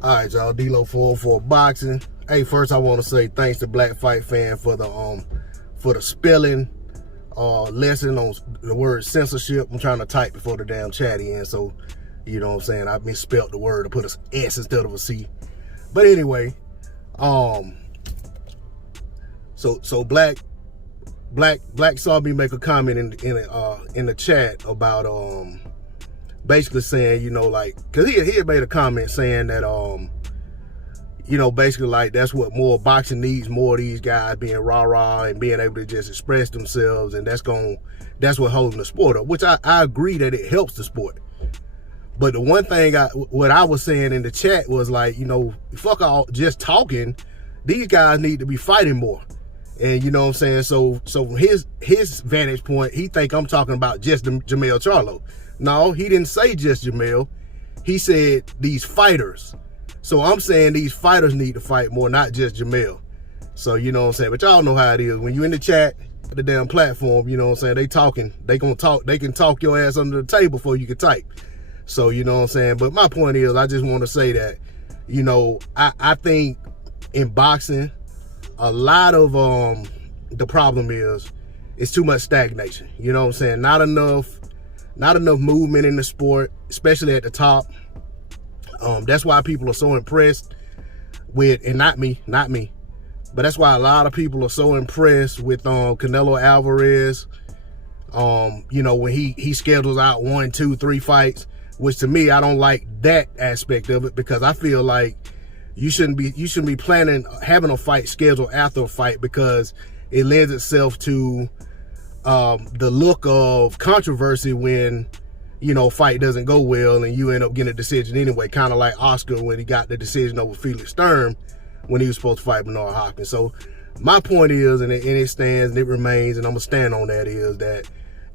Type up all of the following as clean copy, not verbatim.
All right, y'all. D-Lo 404 Boxing. Hey, first I want to say thanks to Black Fight Fan for the spelling lesson on the word censorship. I'm trying to type before the damn chat in, so you know what I'm saying. I misspelled the word to put an S instead of a C. But anyway, so Black saw me make a comment in the chat about basically saying, you know, like, because he had made a comment saying that you know, basically like that's what more boxing needs, more of these guys being rah-rah and being able to just express themselves, and that's what holding the sport up, which I agree that it helps the sport. But the one thing what I was saying in the chat was like, you know, fuck all just talking. These guys need to be fighting more. And you know what I'm saying? So from his vantage point, he think I'm talking about just Jermell Charlo. No, he didn't say just Jermell. He said these fighters. So I'm saying these fighters need to fight more, not just Jermell. So you know what I'm saying? But y'all know how it is. When you in the chat, the damn platform, you know what I'm saying? They talking, they can talk your ass under the table before you can type. So you know what I'm saying? But my point is, I just want to say that, you know, I think in boxing, a lot of the problem is it's too much stagnation. You know what I'm saying? Not enough movement in the sport, especially at the top. That's why people are so impressed with, and not me, but that's why a lot of people are so impressed with Canelo Alvarez. You know, when he schedules out 1, 2, 3 fights, which to me, I don't like that aspect of it, because I feel like you shouldn't be planning having a fight scheduled after a fight, because it lends itself to the look of controversy when, you know, fight doesn't go well and you end up getting a decision anyway, kind of like Oscar when he got the decision over Felix Sturm when he was supposed to fight Bernard Hopkins. So my point is, and it stands and it remains, and I'm gonna stand on that, is that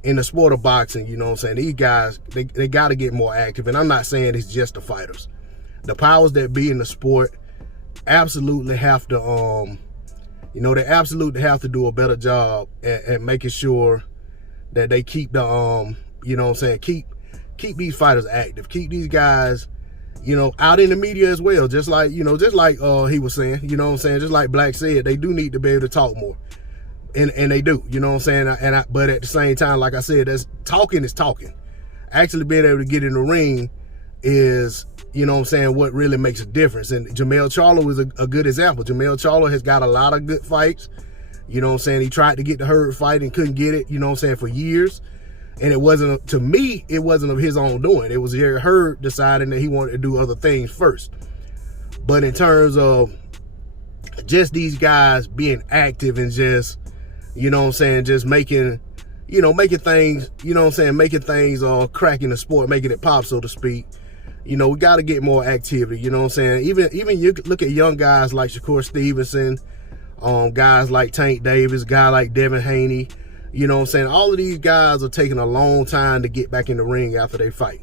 in the sport of boxing, you know what I'm saying, these guys, they got to get more active. And I'm not saying it's just the fighters. The powers that be in the sport absolutely have to, you know, they absolutely have to do a better job at making sure that they keep the, you know what I'm saying, keep these fighters active, keep these guys, you know, out in the media as well. Just like, you know, just like he was saying, you know what I'm saying, just like Black said, they do need to be able to talk more. And they do, you know what I'm saying? But at the same time, like I said, talking is talking. Actually being able to get in the ring is, you know what I'm saying, what really makes a difference. And Jermell Charlo is a good example. Jermell Charlo has got a lot of good fights. You know what I'm saying? He tried to get the Hurd fight and couldn't get it, you know what I'm saying, for years. And it wasn't, to me, it wasn't of his own doing. It was Hurd deciding that he wanted to do other things first. But in terms of just these guys being active and just, you know what I'm saying, just making, you know, making things, you know what I'm saying, making things crack in the sport, making it pop, so to speak. You know, we got to get more activity, you know what I'm saying? Even you look at young guys like Shakur Stevenson, guys like Tank Davis, guy like Devin Haney, you know what I'm saying? All of these guys are taking a long time to get back in the ring after they fight.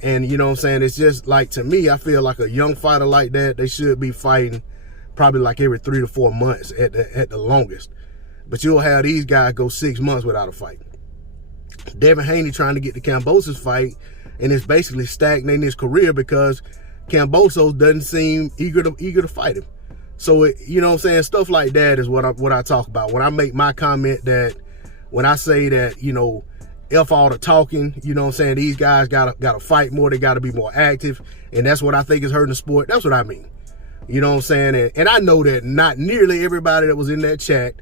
And you know what I'm saying? It's just like, to me, I feel like a young fighter like that, they should be fighting probably like every 3 to 4 months at the longest. But you'll have these guys go 6 months without a fight. Devin Haney trying to get the Kambosos fight, and it's basically stagnating his career because Kambosos doesn't seem eager to fight him. So you know what I'm saying, stuff like that is what I talk about when I make my comment, that when I say that, you know, F all the talking, you know what I'm saying, these guys gotta fight more, they gotta be more active, and that's what I think is hurting the sport. That's what I mean. You know what I'm saying? And I know that not nearly everybody that was in that chat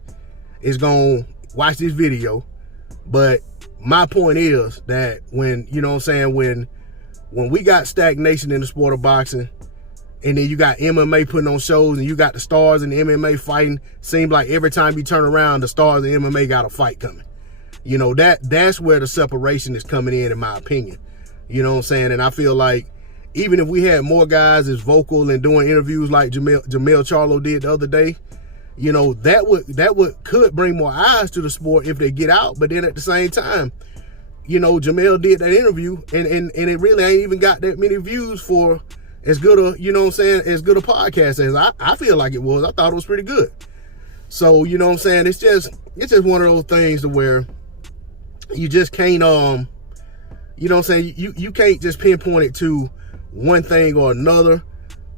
is gonna watch this video, but my point is that when, you know what I'm saying, when we got stagnation in the sport of boxing, and then you got MMA putting on shows, and you got the stars in the MMA fighting, seems like every time you turn around, the stars in MMA got a fight coming. You know, that's where the separation is coming in my opinion. You know what I'm saying? And I feel like even if we had more guys as vocal and doing interviews like Jermell Charlo did the other day, you know, that could bring more eyes to the sport if they get out. But then at the same time, you know, Jermell did that interview and it really ain't even got that many views for as good a, you know what I'm saying, as good a podcast as I feel like it was. I thought it was pretty good. So, you know what I'm saying, it's just one of those things to where you just can't, you know what I'm saying, you can't just pinpoint it to one thing or another.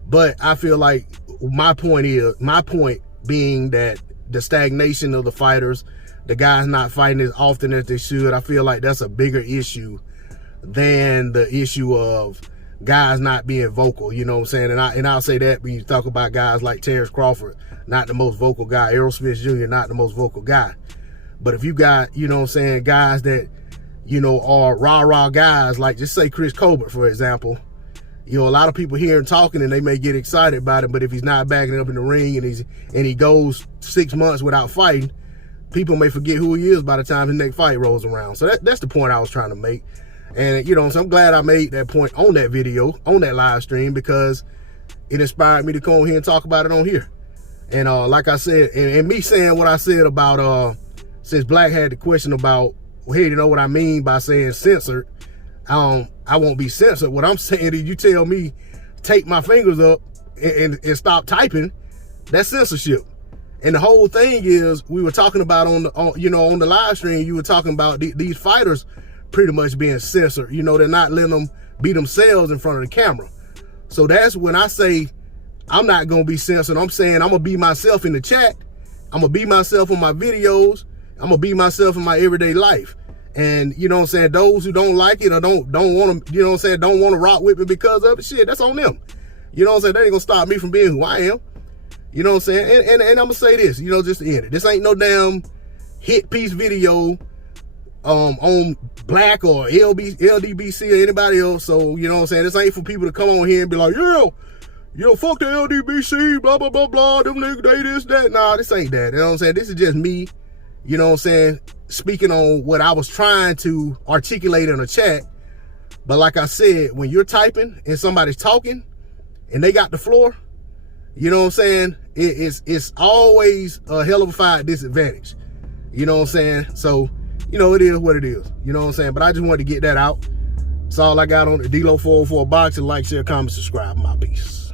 But I feel like my point being that the stagnation of the fighters, the guys not fighting as often as they should, I feel like that's a bigger issue than the issue of guys not being vocal, you know what I'm saying? And I'll say that when you talk about guys like Terrence Crawford, not the most vocal guy, Errol Smith Jr., not the most vocal guy. But if you got, you know what I'm saying, guys that, you know, are rah-rah guys, like just say Chris Colbert, for example, you know, a lot of people hear him talking and they may get excited about it, but if he's not backing it up in the ring and he goes 6 months without fighting, people may forget who he is by the time his next fight rolls around. So that's the point I was trying to make. And, you know, so I'm glad I made that point on that video, on that live stream, because it inspired me to come here and talk about it on here. And like I said, and me saying what I said about, since Black had the question about, well, hey, you know what I mean by saying censored, I won't be censored. What I'm saying is you tell me, take my fingers up and stop typing, that's censorship. And the whole thing is, we were talking about on the live stream, you were talking about these fighters pretty much being censored. You know, they're not letting them be themselves in front of the camera. So that's when I say I'm not going to be censored. I'm saying I'm going to be myself in the chat. I'm going to be myself on my videos. I'm going to be myself in my everyday life. And, you know what I'm saying, those who don't like it or don't want to, you know what I'm saying, don't want to rock with me because of it, shit, that's on them. You know what I'm saying? That ain't going to stop me from being who I am. You know what I'm saying? And I'm going to say this, you know, just to end it. This ain't no damn hit piece video on Black or LDBC or anybody else. So, you know what I'm saying? This ain't for people to come on here and be like, yeah, fuck the LDBC, blah, blah, blah, blah, them niggas, they this, that. Nah, this ain't that. You know what I'm saying? This is just me, you know what I'm saying, speaking on what I was trying to articulate in a chat. But like I said, when you're typing and somebody's talking and they got the floor, you know what I'm saying, it's always a hell of a fight disadvantage. You know what I'm saying? So, you know, it is what it is. You know what I'm saying? But I just wanted to get that out. That's all I got on the D-Lo 404 Boxing. Like, share, comment, subscribe. My peace.